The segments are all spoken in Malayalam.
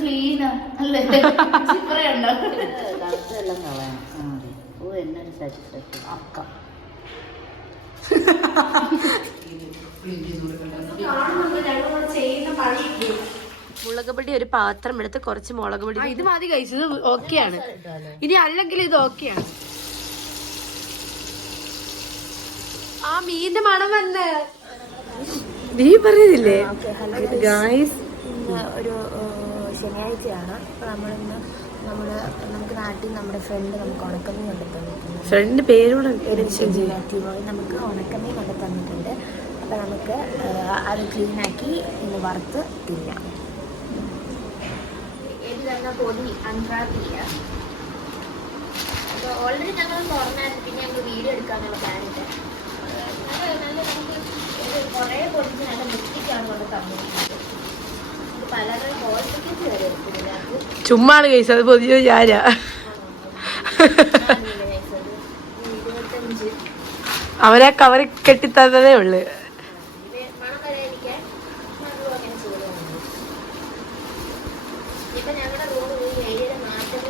ക്ലീനാ അല്ലേ? എല്ലാം കളയാം. ഓ എന്നൊരു സാറ്റിസ്ഫാക്ഷൻ അക്ക. മുളക് പൊടി ഒരു പാത്രം എടുത്ത് കുറച്ച് മുളക് പൊടി. ഇത് മതി കഴിച്ചത് ഓക്കെയാണ്. ഇനി അല്ലെങ്കിൽ ഇത് ഓക്കെയാണ്. ആ മീന്റെ മണം വന്ന് നീ പറയുന്നില്ലേ ഗായ്സ്? ഇന്ന് ഒരു ശനിയാഴ്ചയാണ്. അപ്പോൾ നമുക്ക് നാട്ടിൽ നമ്മുടെ ഫ്രണ്ട് നമുക്ക് ഉണക്കമീൻ കൊണ്ട് തന്നിട്ടുണ്ട്. ഫ്രണ്ട് പേരോട് നമുക്ക് ഉണക്കമീൻ കൊണ്ട് തന്നിട്ടുണ്ട്. അപ്പോൾ നമുക്ക് അത് ക്ലീനാക്കി ഇന്ന് വറുത്ത് തിന്നാം. അപ്പോൾ ഓൾറെഡി ഞങ്ങൾ തുറന്നായിരുന്നു. പിന്നെ ഞങ്ങൾ വീഡിയോ എടുക്കാന്നുള്ള പ്ലാനിട്ട് നമുക്ക് കുറേ പൊടിച്ച് നല്ല വൃത്തിക്കാണ് കൊണ്ട് തന്നിരിക്കുന്നത്. പലരുടെ ക്വാളിറ്റിക്ക് വരെ എടുക്കുന്നില്ല. ചുമ്മാണ് കഴിച്ച അത് പൊതിയോ ഞാനാ. 25 അവരെ കവറി കെട്ടിത്തന്നതേ ഉള്ളു. മണം വരാതിരിക്കാൻ അങ്ങനെ ചെയ്തു. ഇപ്പൊ ഞങ്ങളുടെ റൂമിൽ ഈ ഏരിയയിൽ മാറ്റം.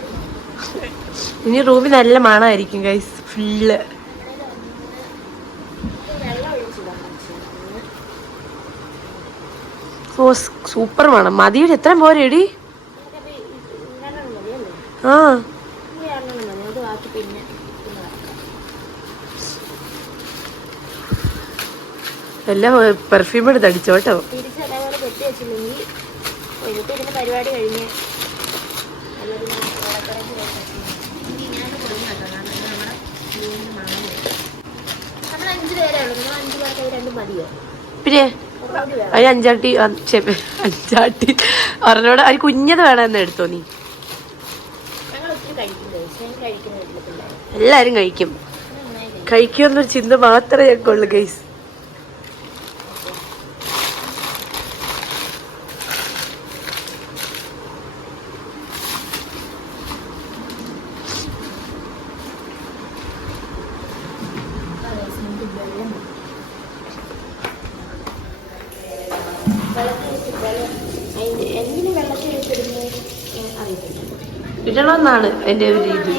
ഇനി റൂമിൽ നല്ല മണമായിരിക്കും ഗൈസ് ഫുള്ള്. ഓ സൂപ്പർ മണം. മതിയുടെ എത്ര പോരെടി? ആ എല്ലാം പെർഫ്യൂം എടുത്ത് അടിച്ചോട്ടോ. പരിപാടി കഴിഞ്ഞ് നമ്മൾ 5 പേരേ ഉള്ളൂ. നിങ്ങൾ 5 പേർക്ക് 2 മതിയോ? പിന്നെ അതിന് അഞ്ചാട്ടി പറഞ്ഞോട് അതിന് കുഞ്ഞത് വേണമെന്ന് എടുത്തോ നീ. എല്ലാരും കഴിക്കും. കഴിക്കുമെന്നൊരു ചിന്ത മാത്രമേ ഞങ്ങൾക്ക് ഉള്ളു ഗൈസ്. ഇടണമെന്നാണ് എൻ്റെ ഒരു രീതി.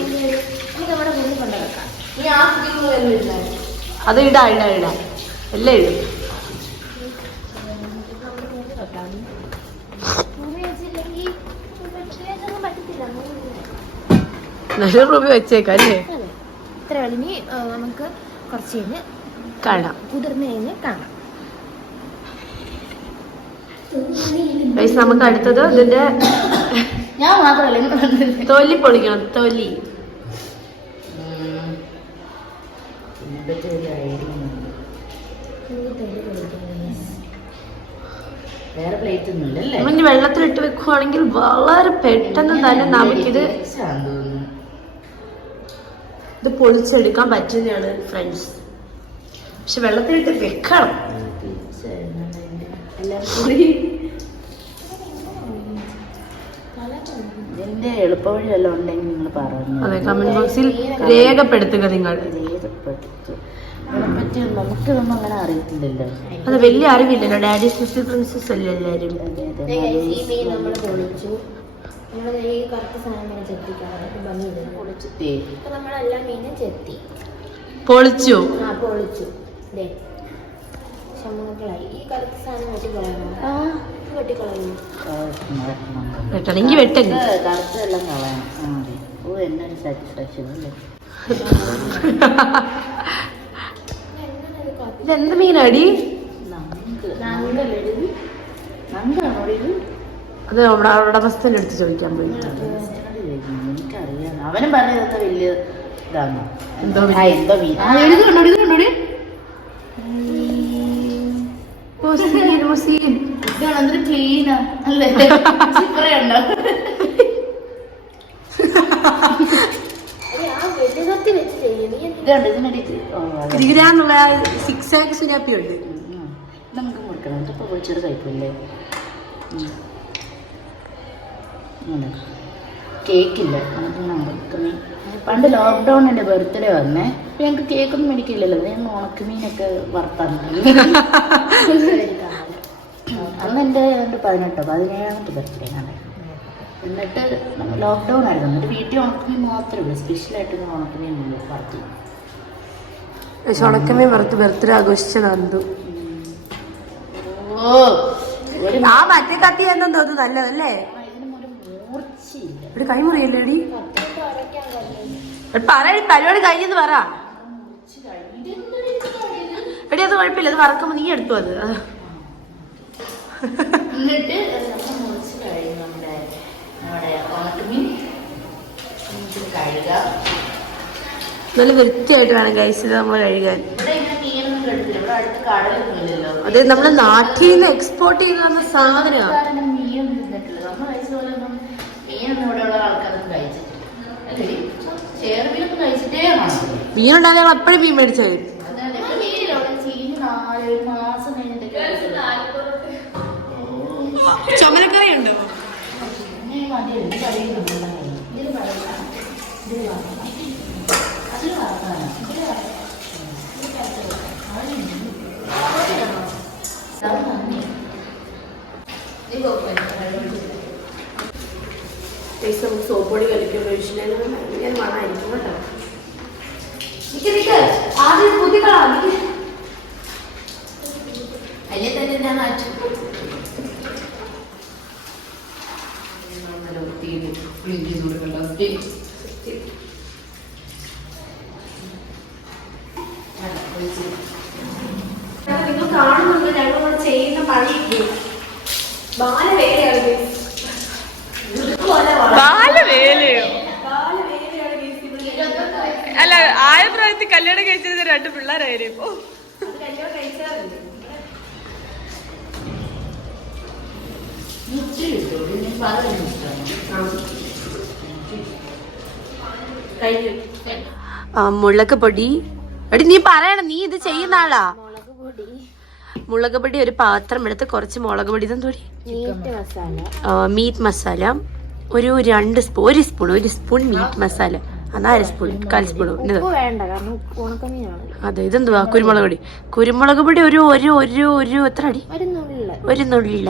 അത് ഇടാ എല്ലാം ഇടും. നല്ല രൂപ വെച്ചേക്കാം അല്ലേ? ഇത്ര വലിഞ്ഞ് നമുക്ക് കുറച്ച് കഴിഞ്ഞ് കാണാം. കുതിർന്ന് കഴിഞ്ഞ് കാണാം. നമുക്ക് അടുത്തത് ഇതിന്റെ ഞാൻ മാത്രമല്ല തൊലി പൊളിക്കണം. തൊലി വേറെ പ്ലേറ്റ് ഒന്നുമില്ലല്ലേ? നമ്മൾ വെള്ളത്തിലിട്ട് വെക്കുവാണെങ്കിൽ വളരെ പെട്ടെന്ന് തന്നെ നമുക്കിത് ഇത് പൊളിച്ചെടുക്കാൻ പറ്റുന്നതാണ് ഫ്രണ്ട്സ്. പക്ഷെ വെള്ളത്തിലിട്ട് വെക്കണം. ഇതിന്റെ എളുപ്പവഴി വല്ലതും ഉണ്ടെങ്കിൽ നിങ്ങൾ പറഞ്ഞു. അതെ, കമന്റ് ബോക്സിൽ രേഖപ്പെടുത്തുക നിങ്ങൾ. ഇതിനെപ്പറ്റി നമുക്കിതൊന്നും അങ്ങനെ അറിയത്തില്ലല്ലോ. അത് വലിയ അറിവില്ലല്ലോ. ഡാഡി സിസ്റ്റർ പ്രിൻസസ് അല്ലേ എല്ലാവരും. നമ്മൾ പൊളിച്ചു. നമ്മൾ ഈ കറുത്ത സാധനം ചെത്തിക്കണം. പൊളിച്ചിട്ടേ ഇപ്പൊ നമ്മളെല്ലാം മീനും ചെത്തി പൊളിച്ചു. പൊളിച്ചു. ശമങ്ങളായി. ഈ കറുത്ത സാധനം വെട്ടിക്കളയണം. വെട്ടിക്കളയുന്നു. വെട്ടണമെങ്കിൽ വെട്ടങ്ങ്. കറുത്തെല്ലാം കളയണം. ഓ എന്നൊരു സാറ്റിസ്ഫാക്ഷൻ അല്ലേ? ഇതെന്ത് മീനാടി? അത് നമ്മുടെ ഉടമസ്ഥൻ്റെ അടുത്ത് ചോദിക്കാൻ പോയി. എനിക്കറിയാം. അവനും പറഞ്ഞതൊക്കെ വലിയ ഇതാണ്. എന്തോ മീൻ എഴുതുന്നുണ്ടോടി? ക്ലീനാ അല്ലേ? ഇതിനുള്ള 6 ആക്സ് സുനാപ്പിയുണ്ട്. നമുക്ക് മുറിക്കണം. ഇതിപ്പോൾ പൊളിച്ചത് കഴിക്കില്ലേ? കേക്കില്ല. ഉണക്കമീൻ പണ്ട് ലോക്ക്ഡൗണിൻ്റെ ബർത്ത്ഡേ വന്നേ. അപ്പം ഞങ്ങൾക്ക് കേക്കൊന്നും മേടിക്കില്ലല്ലോ. ഞങ്ങൾ ഉണക്കമീനൊക്കെ വറുത്താറുണ്ട്. അന്ന് എൻ്റെ 17ാമത്തെ ബർത്ത്ഡേ ആണ്. എന്നിട്ട് ലോക്ക്ഡൗൺ ആയിരുന്നു. എന്നിട്ട് വീട്ടിൽ ഉണക്കമീൻ മാത്രമേ ഉള്ളൂ. സ്പെഷ്യലായിട്ടൊന്നും ഉണക്കമീൻ വറുത്തു. ഉണക്കമീൻ വറുത്ത് ബർത്ത്ഡേ ആഘോഷിച്ച നന്ദു. ഓ ആ മറ്റേ കത്തി എന്താ തോന്നുന്നു നല്ലതല്ലേ? ഇവിടെ കൈ മുറിയല്ലേ എടി? പറയടി പരിപാടി കഴിഞ്ഞെന്ന് പറ എടി. അത് കുഴപ്പമില്ല, അത് വറക്കുമ്പോ നീ എടുത്തു അത്. എന്നിട്ട് മുറിച്ച് കഴിഞ്ഞു നമ്മുടെ ഉണക്കമീൻ കഴുകാം. നല്ല വൃത്തിയായിട്ട് വേണം ഗൈസ് ഇത് നമ്മൾ കഴുകാൻ. ഇവിടെ ഇങ്ങനെ മീനൊന്നും കിടത്തില്ല. ഇവിടെ അടുത്ത് കടലൊന്നും ഇല്ലല്ലോ. അത് നമ്മള് നാട്ടിൽ നിന്ന് എക്സ്പോർട്ട് ചെയ്ത് തന്ന സാധനമാണ്. മീനൊന്നും തിന്നിട്ടില്ല. നമ്മൾ കഴിച്ച പോലെ ഒന്നും മീനൊന്നും ഇവിടെയുള്ള ആൾക്കാരൊന്നും കഴിച്ചിട്ടില്ല അല്ലേ? ചേർമീനൊന്നും കഴിച്ചിട്ടേ കാണാം. മീനുണ്ടാകുന്ന ഞങ്ങൾ എപ്പോഴും മീൻ മേടിച്ചു തരും. ചുമലക്കറി ഉണ്ടോ? നമുക്ക് സോപ്പൊടി കളിക്കുമ്പോൾ ഭയങ്കര മണമായിരിക്കും കേട്ടോ. ആദ്യം കുത്തിക്കളാ അതിലെ തന്നെ ഞാൻ നിങ്ങൾ കാണുന്നുണ്ട് ഞങ്ങളിവിടെ ചെയ്യുന്ന പണിയില്ലേ? ബാലവേലയാണ്. ബാലവേലയോ? അല്ല, ആയ പ്രായത്തിൽ കല്യാണം കഴിച്ചത് 2 പിള്ളേരായാലും ഇപ്പൊ മുളക് പൊടി. എടി നീ പറയണം, നീ ഇത് ചെയ്യുന്ന ആളാ. മുളക് പൊടി ഒരു പാത്രം എടുത്ത് കുറച്ച് മുളക് പൊടി, ഇതെന്തോടി മീറ്റ് മസാല ഒരു 2 spoon, 1 spoon meat masala, 1/2 spoon, 1/4 spoon. അതെ, ഇതെന്തുവാ? കുരുമുളക് പൊടി. കുരുമുളക് പൊടി ഒരു ഒരു ഒരു ഒരു എത്ര അടി? ഒരു നുള്ള.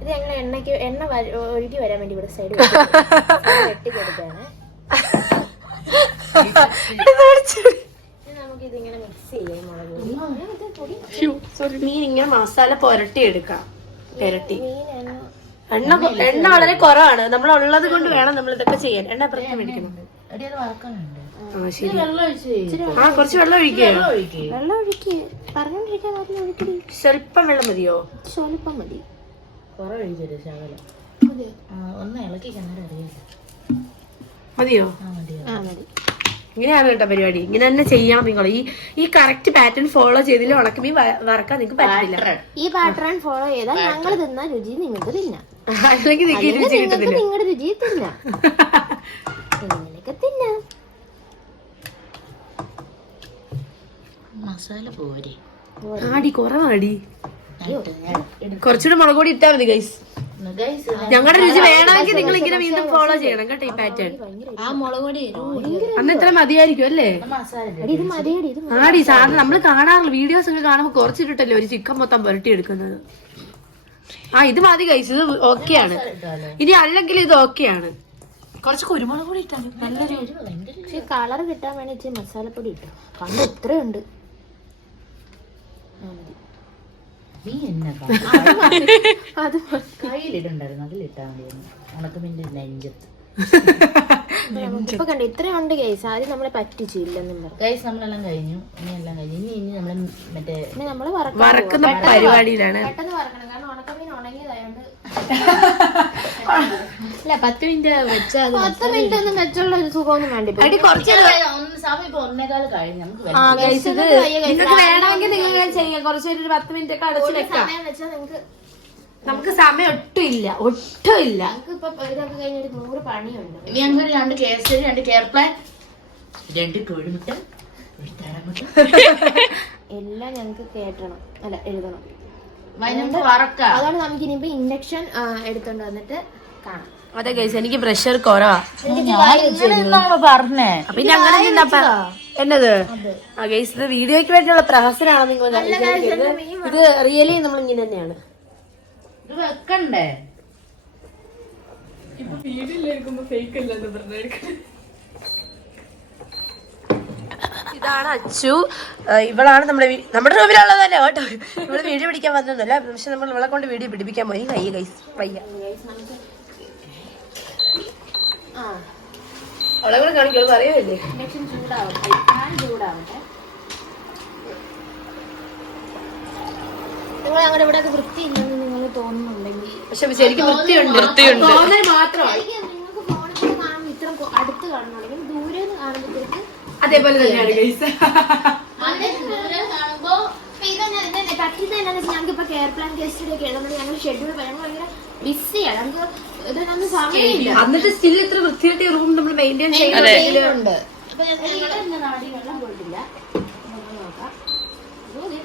ഇത് ഞങ്ങൾ എണ്ണ ഒഴുകി വരാൻ വേണ്ടി ഇവിടെ സൈഡ് വെട്ടി കൊടുക്കാണ്. നമുക്ക് ഇതിങ്ങനെ മിക്സ് ചെയ്യാം. മുളക് മീൻ ഇങ്ങനെ മസാല പുരട്ടി എടുക്കാം. പുരട്ടി എണ്ണ വളരെ കുറവാണ്. നമ്മൾ ഉള്ളത് കൊണ്ട് വേണം നമ്മൾ ഇതൊക്കെ ചെയ്യാൻ. എണ്ണ പ്രത്യേകം മേടിക്കണം. കുറച്ച് വെള്ളം ഒഴിക്കുക. വെള്ളം ഒഴിക്കുക പറഞ്ഞോണ്ടിരിക്കാൻ. സ്വല്പം വെള്ളം മതിയോ? സ്വല്പം മതി. ഒന്ന് ഇളക്കി കണ്ടാൽ അറിയില്ല. മതിയോ? ഇങ്ങനെയാണ് കേട്ടോ പരിപാടി. ഇങ്ങനെ തന്നെ ചെയ്യണം നിങ്ങൾ. ഈ കറക്റ്റ് പാറ്റേൺ ഫോളോ ചെയ്തില്ല ഉണക്കമീൻ വറക്കാൻ നിങ്ങൾക്ക് പറ്റില്ല. ഈ പാറ്റേൺ ഫോളോ ചെയ്താൽ ഞങ്ങൾ തിന്ന രുചി നിങ്ങൾക്ക് തിന്നാം. അല്ലെങ്കിൽ നിങ്ങളുടെ രുചി തിന്നാം. ഇങ്ങനെയൊക്കെ തിന്നാം. മസാല പോരെ ആടി കുറവാടി. കുറച്ചുകൂടെ മുളക് പൊടി ഇട്ടാ മതി ഗൈസ്. ഞങ്ങളുടെ രുചി വേണമെങ്കിൽ നിങ്ങൾ ഇങ്ങനെ വീണ്ടും ഫോളോ ചെയ്യണം കേട്ടോ ഈ പാറ്റേൺ. ആ മുളക് പൊടി അന്ന് ഇത്ര മതിയായിരിക്കും അല്ലേ? ആടി സാധനം നമ്മൾ കാണാറില്ല. വീഡിയോസ് ഒക്കെ കാണുമ്പോൾ കുറച്ചിട്ടല്ലേ ഒരു ചിക്കൻ മൊത്തം പുരട്ടി എടുക്കുന്നത്. ഇത് മതി ഗൈസ്, ഇത് ഓക്കെയാണ്. ഇനി അല്ലെങ്കിൽ ഇത് ഓക്കെയാണ്. കുറച്ച് കുരുമുളക് പൊടി ഇട്ടാലും നല്ലൊരു കളർ കിട്ടാൻ വേണ്ടി ഇച്ചിരി മസാലപ്പൊടി ഇട്ടു. കണ്ട് ഇത്രയുണ്ട്. നീ എന്നാ കയ്യിലിട്ടുണ്ടായിരുന്നു, അതിലിട്ടാ മതിയായിരുന്നു. ഉണക്കമീൻ്റെ നെഞ്ചത്ത് ഇപ്പൊ കണ്ടു ഇത്രയുണ്ട് ഗൈസ്. ആദ്യം നമ്മളെ പറ്റിച്ചില്ലെന്നും പറഞ്ഞു. ഗൈസ് നമ്മളെല്ലാം കഴിഞ്ഞു. ഇനി എല്ലാം കഴിഞ്ഞു. ഇനി നമ്മള് മറ്റേ നമ്മള് വറക്കുന്ന പരിപാടിയിലാണ്. പെട്ടെന്ന് വറക്കണം, കാരണം ഉണക്കമീൻ ഉണങ്ങിയതായോണ്ട്. അല്ല 10 മിനിറ്റ് വെച്ചാൽ 10 മിനിറ്റ് ഒന്നും വെച്ചുള്ള ഒരു സുഖമൊന്നും വേണ്ടി. സമയം ഇപ്പൊ 1:15 കഴിഞ്ഞു. നിങ്ങൾക്ക് വേണമെങ്കിൽ നിങ്ങൾ ചെയ്യാം. കുറച്ചൊരു 10 മിനിറ്റ് ഒക്കെ അടച്ചു വെക്കാം. സമയം വെച്ചാൽ നിങ്ങൾക്ക് നമുക്ക് സമയം ഒട്ടുമില്ല, ഒട്ടുമില്ല. ഇപ്പൊ ഇതൊക്കെ കഴിഞ്ഞ ഒരു 100 പണിയുണ്ട്. ഇനി ഞങ്ങൾക്ക് 2 കേസരി, 2 കേർപ്ലാൻ, 2 കോഴിമുട്ട, 1 തടമുട്ട എല്ലാം ഞങ്ങൾക്ക് കേട്ടണം, അല്ല എഴുതണം. വറക്കാം. അതാണ് നമുക്ക് ഇനിയിപ്പോ ഇൻഡക്ഷൻ എടുത്തോണ്ട് വന്നിട്ട് കാണാം. അതെ ഗൈസ്, എനിക്ക് പ്രഷർ കുറവാ. പറഞ്ഞേ പിന്നെ അങ്ങനെ നിന്നപ്പ എന്നത് ആ ഗൈസ്, ഇത് വീഡിയോയ്ക്ക് വേണ്ടിയുള്ള പ്രഹസനാണ് നിങ്ങൾ വിചാരിക്കരുത്. ഇത് റിയലി നമ്മൾ ഇങ്ങനെ തന്നെയാണ്. ഇത് വെക്കണ്ടേ? ഇതാണ് അച്ചു. ഇവളാണ് നമ്മുടെ റൂമിലുള്ളത് തന്നെ കേട്ടോ. നമ്മള് വീഡിയോ പിടിക്കാൻ വന്നതല്ല, പക്ഷെ നമ്മൾ ഇവളെ കൊണ്ട് വീഡിയോ പിടിപ്പിക്കാൻ പോയി. വയ്യ ഗൈസ്, വയ്യ. അവളെ കൂടെ കാണിക്കുള്ളൂ, അറിയാമല്ലേ? ഇൻഡക്ഷൻ ചൂടാവട്ടെ, പാൻ ചൂടാവട്ടെ. നിങ്ങൾ ഞങ്ങളുടെ ഇവിടെ വൃത്തിയില്ലെന്ന് നിങ്ങൾ തോന്നുന്നുണ്ടെങ്കിൽ, പക്ഷെ ശരിക്കും വൃത്തിയുണ്ട്. തോന്നൽ മാത്രമാണ്. നിങ്ങൾക്ക് ഫോണിൽ കൂടെ കാണുമ്പോൾ ഇത്ര അടുത്ത് കാണുന്നുണ്ടെങ്കിൽ ദൂരെ നിന്ന് കാണുമ്പോഴത്തേക്ക് അതേപോലെ തന്നെയാണ് ഗൈസ്. ദൂരെ കാണുമ്പോ പറ്റിയത് എന്താണെന്ന് വെച്ചാൽ ഞങ്ങൾക്ക് ഇപ്പൊ കെയർ പ്ലാൻ ടെസ്റ്റ് ഒക്കെ എഴുതുമ്പോൾ ഞങ്ങൾ ഷെഡ്യൂൾ ഞങ്ങൾ ഭയങ്കര ബിസിയാണ്. നമുക്ക് ഇതിനൊന്നും സമയമില്ല. എന്നിട്ട് സ്റ്റിൽ ഇത്ര വൃത്തിയായിട്ട് റൂം നമ്മൾ മെയിൻറ്റെയിൻ ചെയ്യുന്നുണ്ട്. അപ്പൊ ഞങ്ങൾ നാടി വെള്ളം പോയിട്ടില്ല. നോക്കാം.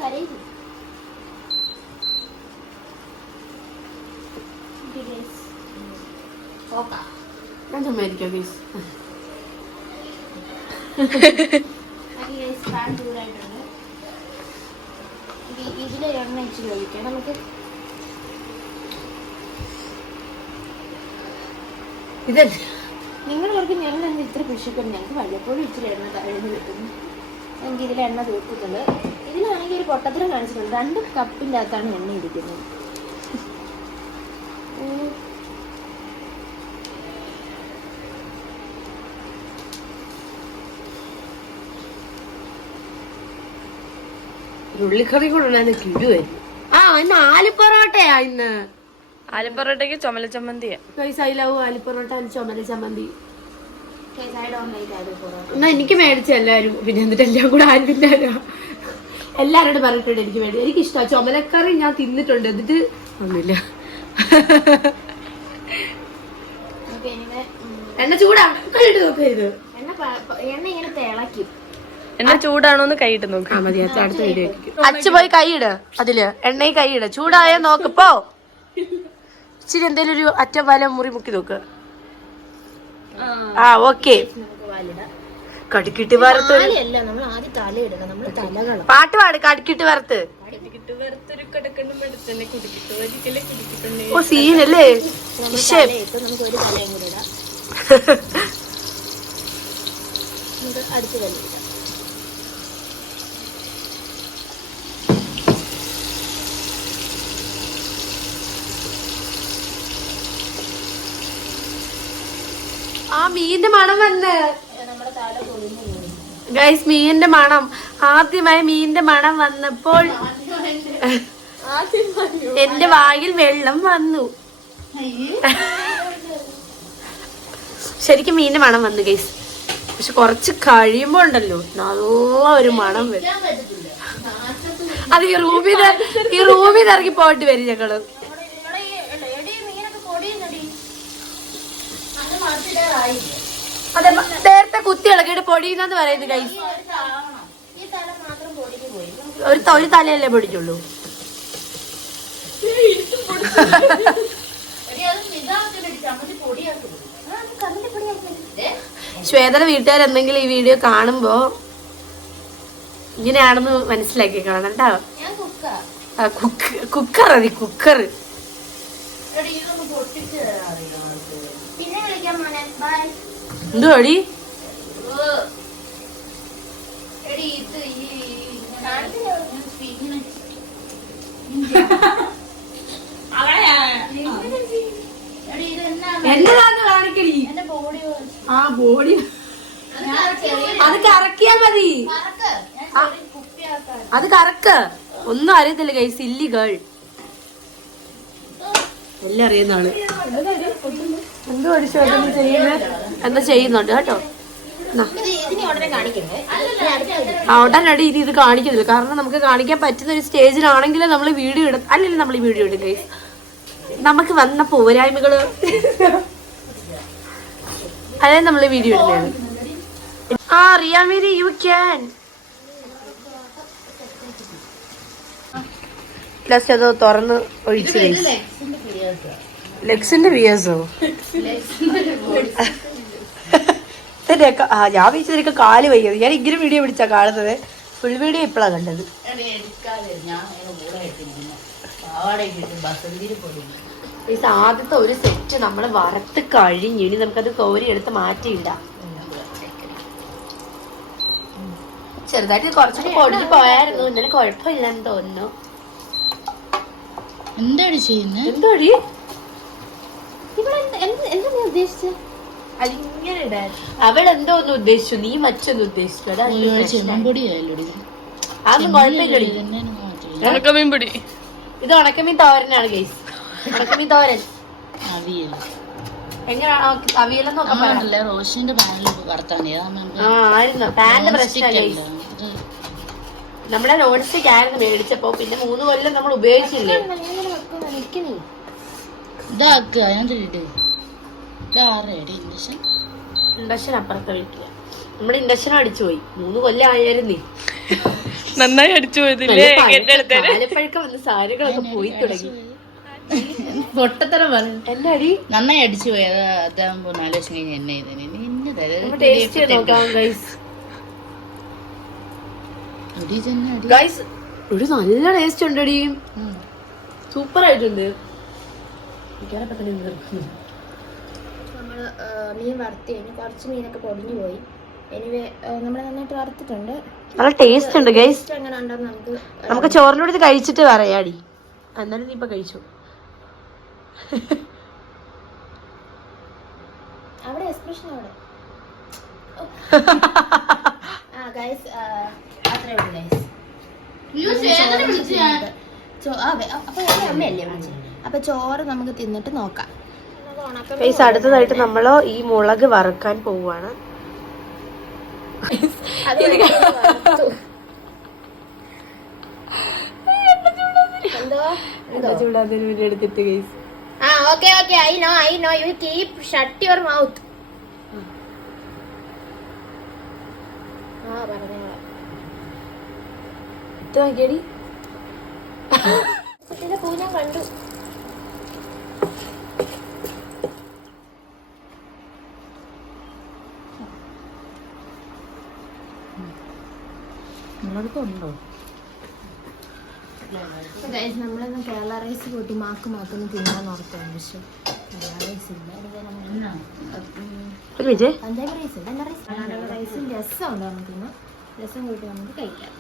കരയില്ല. ഞാൻ ചുമ്മായിരിക്കാം ഗൈസ്. പാൻ ചൂടായിട്ടുണ്ട്. ഇതിലെ എണ്ണ ഇച്ചിരി ഒഴിക്കാം. നമുക്ക് ഇതല്ലേ നിങ്ങൾ അവർക്ക് ഞങ്ങൾ എന്താ ഇത്ര പിശുക്കുന്നു? ഞങ്ങൾക്ക് വല്ലപ്പോഴും ഇച്ചിരി എണ്ണ തഴഞ്ഞ് കിട്ടുന്നു. എനിക്ക് ഇതിൽ എണ്ണ തീർക്കുന്നുണ്ട്. ഇതിലാണെങ്കിൽ ഒരു പൊട്ടത്തരം കാണിച്ചിട്ടുണ്ട്. 2 കപ്പിൻ്റെ അകത്താണ് എണ്ണ ഇരിക്കുന്നത്. ഉള്ളിക്കറി കൊണ്ടുണ്ടാകുന്ന കിഴുവായിരുന്നു. ഇന്ന് ആലുപൊറോട്ടയാ. ഇന്ന് ആലപ്പറോട്ടയ്ക്ക് ചുമല ചമ്മന്തിയാ. Guys, I love aloo parotta and ചുമല ചമ്മന്തി. പൊറോട്ട എന്നാ എനിക്ക് മേടിച്ച എല്ലാരും. പിന്നെ എന്നിട്ട് എല്ലാം കൂടെ ആരുമില്ലാലോ. എല്ലാരോടും പറഞ്ഞിട്ടുണ്ട് എനിക്ക് വേണ്ടി. എനിക്ക് ഇഷ്ടമാണ് ചുമലക്കറി. ഞാൻ തിന്നിട്ടുണ്ട്. എന്നിട്ട് ഒന്നുമില്ല. എണ്ണ ചൂടാക്കിട്ട് നോക്കരുത്. എണ്ണ ഇങ്ങനെ തിളക്കും. എണ്ണ ചൂടാണോന്ന് കൈയിട്ട് നോക്കാം. മതി, അടുത്ത വീഡിയോ. അച്ഛ പോയി കൈയിട്. അതില് എണ്ണയിൽ കൈയിട്. ചൂടായ നോക്കപ്പോ ഇച്ചിരി എന്തേലും ഒരു അറ്റം വല മുറി മുക്കി നോക്ക്. ഓക്കെ. കടുക്കിട്ട് വറുത്ത് നമ്മൾ ആദ്യം തലയിടണം. നമ്മൾ തലകളും പാട്ട് പാട്. കടുക്കിട്ട് വറുത്ത് ഓ സീനല്ലേ. നമുക്ക് ഒരു തലയും കൂടെ ഇടാം. നമുക്ക് അടുത്ത തല ഇടാം. ആ മീന്റെ മണം വന്ന് ഗൈസ്, മീന്റെ മണം. ആദ്യമായി മീന്റെ മണം വന്നപ്പോൾ എന്റെ വായിൽ വെള്ളം വന്നു. ശരിക്കും മീന്റെ മണം വന്നു ഗൈസ്. പക്ഷെ കുറച്ച് കഴിയുമ്പോ ഉണ്ടല്ലോ നല്ല ഒരു മണം വരും. അത് ഈ റൂമിൽ ഇറങ്ങി പോയിട്ട് വരും ഞങ്ങള്. അതെ, നേരത്തെ കുത്തി ഇളകിയിട്ട് പൊടിയുന്നെന്ന് പറയുന്നത് ഗൈസ്. ഒരു തലയല്ലേ പൊടിക്കുള്ളൂ. ശ്വേതയുടെ വീട്ടുകാരെന്തെങ്കിലും ഈ വീഡിയോ കാണുമ്പോ ഇങ്ങനെയാണെന്ന് മനസ്സിലാക്കി കാണണം കേട്ടോ. കുക്കർ അതി കുക്കർ. എന്തോ അടി എന്നതാന്ന് കാണിക്കടി. ആ ബോഡി അത് കറക്കിയാ മതി. അത് കറക്ക്. ഒന്നും അറിയത്തില്ല ഗൈസ്. Silly girl. എല്ലാം അറിയുന്ന ആള്. എന്തോ അടിച്ചു ചെയ്യുന്നത്. എന്താ ചെയ്യുന്നുണ്ട് കേട്ടോ. ഉടനടി ഇനി ഇത് കാണിക്കുന്നില്ല. കാരണം നമുക്ക് കാണിക്കാൻ പറ്റുന്ന ഒരു സ്റ്റേജിലാണെങ്കിലും നമ്മൾ വീഡിയോ ഇടും. അല്ലെങ്കിൽ നമ്മൾ ഈ വീഡിയോ ഇടും ഗൈസ്. നമുക്ക് വന്ന പോരായ്മകള് അതായത് നമ്മൾ വീഡിയോ ഇടുന്നതാണ്. റിയാമേരി യു ക്യാൻ. പ്ലസ് അത് തുറന്ന് ഒഴിച്ച് ലെക്സിന്റെ വിയേഴ്സോ ഞാൻ വിളിച്ചതിനൊക്കെ കാല് വയ്യത്. ഞാൻ ഇങ്ങനെ വീഡിയോ പിടിച്ചാ കാണുന്നത്. ഫുൾ വീഡിയോ ഇപ്പഴാണ് കണ്ടത്. ഈ ആദ്യത്തെ ഒരു സെറ്റ് നമ്മൾ വറുത്ത് കഴിഞ്ഞു. ഇനി നമുക്കത് കോരി എടുത്ത് മാറ്റിയിടാം. ചെറുതായിട്ട് കുറച്ചൊക്കെ പൊടിഞ്ഞു പോയായിരുന്നു. ഇന്നലെ കുഴപ്പമില്ലെന്ന് തോന്നുന്നു. എന്താടി ചെയ്യുന്നത്? എന്തോടി എന്താ നീ ഉദ്ദേശിച്ചത്? അതിങ്ങനെ ഇടാൻ അവളെന്തോ ഒന്ന് ഉദ്ദേശിച്ചു, നീ മറ്റൊന്ന് ഉദ്ദേശിച്ചു. ചെമ്പൊടിയായാലോടി അതൊന്നും കുഴപ്പമില്ലടി. ഉണക്കമീൻ പൊടി. ഇത് ഉണക്കമീൻ തോരനാണ് ഗൈസ്. ഉണക്കമീൻ തോരൻ എങ്ങനെയാണോ അവിയലെന്നൊക്കെ പറയാം. റോഷന്റെ പാനിൽ വറുത്താൽ ആയിരുന്നു പാന്റെ പ്രശ്നം ഗൈസ്. നമ്മുടെ നോൺ സ്റ്റിക് ആയിരുന്നു മേടിച്ചപ്പോ. പിന്നെ 3 കൊല്ലം നമ്മൾ ഉപയോഗിച്ചില്ലേ. ഇതാക്കുക ഇൻഡക്ഷൻ അപ്പുറത്ത് വെക്കുക. നമ്മുടെ ഇൻഡക്ഷനും അടിച്ചു പോയി. 3 കൊല്ലം ആയിരുന്നേ. നന്നായി അടിച്ചു പോയതില്ലേ? കാലപ്പഴക്കം വന്ന സാരികളൊക്കെ പോയി തുടങ്ങി. പൊട്ടത്തരം പറഞ്ഞു എന്റെ അടി നന്നായി അടിച്ചു പോയി. അതാകുമ്പോ 4 വർഷം കഴിഞ്ഞ് എന്നെ ചെയ്തേനെ. ടേസ്റ്റ് ചെയ്ത് നോക്കാം ഗൈസ്. ഗൈസ് ഒരു നല്ല ടേസ്റ്റ് ഉണ്ടടി. സൂപ്പർ ആയിട്ടുണ്ട്. നമ്മള് മീൻ വറുത്തി കഴിഞ്ഞു. കുറച്ച് മീനൊക്കെ പൊടിഞ്ഞു പോയി. എനിവേ നമ്മൾ നന്നായിട്ട് വറുത്തിട്ടുണ്ട്. നല്ല ടേസ്റ്റ് ഉണ്ട് ഗൈസ്. എങ്ങനെ ഉണ്ടെന്ന് നമുക്ക് ചോറിനോട് ഇത് കഴിച്ചിട്ട് പറയാടി. എന്നാലും നീ ഇപ്പൊ കഴിച്ചു. അവിടെ എക്സ്പ്രഷൻ അവിടെ. ഗൈസ് അത്രേ ഉള്ളൂ ഗൈസ്. അപ്പൊ അമ്മയല്ലേ വിളിച്ചത്. അപ്പൊ ചോറ് നമുക്ക് തിന്നിട്ട് നോക്കാം. ഗൈസ് അടുത്തതായിട്ട് നമ്മള് ഈ മുളക് വറുക്കാൻ പോവാണ്. എടുത്തിട്ട് guys. Okay, I know. You keep shut your mouth. നോക്കിയടി പൂ ഞാൻ കണ്ടു. ഉണ്ടോ? നമ്മളൊന്ന് കേരള റൈസ് കൂട്ടി മാക്കൊന്ന് തിന്നാൻ ഓർത്താൻ. പക്ഷെ കേരള റൈസ് ഇല്ല. പഞ്ചാബ് റൈസ് ഇല്ല. റൈസ് റൈസും രസം ഉണ്ടോ? നമുക്ക് രസം കൂട്ടി നമുക്ക് കഴിക്കാം.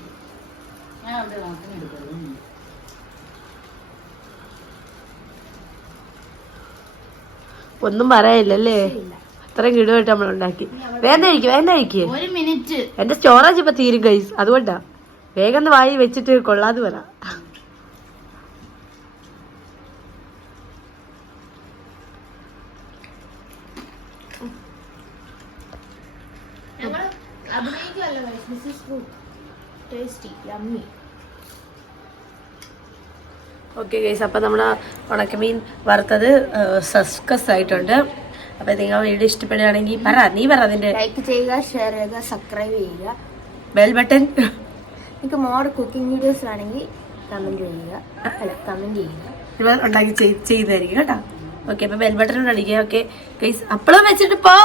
ഒന്നും പറയാനില്ലല്ലേ. അത്രയും കിടുവായിട്ട് നമ്മൾ ഉണ്ടാക്കി. വേഗം കഴിക്ക്. 1 മിനിറ്റ്. എന്റെ സ്റ്റോറേജ് ഇപ്പൊ തീരും ഗൈസ്. അതുകൊണ്ടാ വേഗം വായി വെച്ചിട്ട് കൊള്ളാതെ പറ. ഓക്കെ ഗൈസ്, അപ്പം നമ്മൾ ഉണക്കമീൻ വറുത്തത് സസ്കസ് ആയിട്ടുണ്ട്. അപ്പം നിങ്ങൾ വീഡിയോ ഇഷ്ടപ്പെടുകയാണെങ്കിൽ നീ പറ അതിൻ്റെ ലൈക്ക് ചെയ്യുക, ഷെയർ ചെയ്യുക, സബ്സ്ക്രൈബ് ചെയ്യുക, ബെൽ ബട്ടൺ. നിങ്ങൾക്ക് മോർ കുക്കിംഗ് വീഡിയോസ് ആണെങ്കിൽ കമൻറ്റ് ചെയ്യുക. ഉണ്ടാക്കി ചെയ്തായിരിക്കും കേട്ടോ. ഓക്കെ, അപ്പം ബെൽ ബട്ടൺ അടിക്കുക. ഓക്കെ ഗൈസ്, അപ്പോഴും വെച്ചിട്ട് പോ.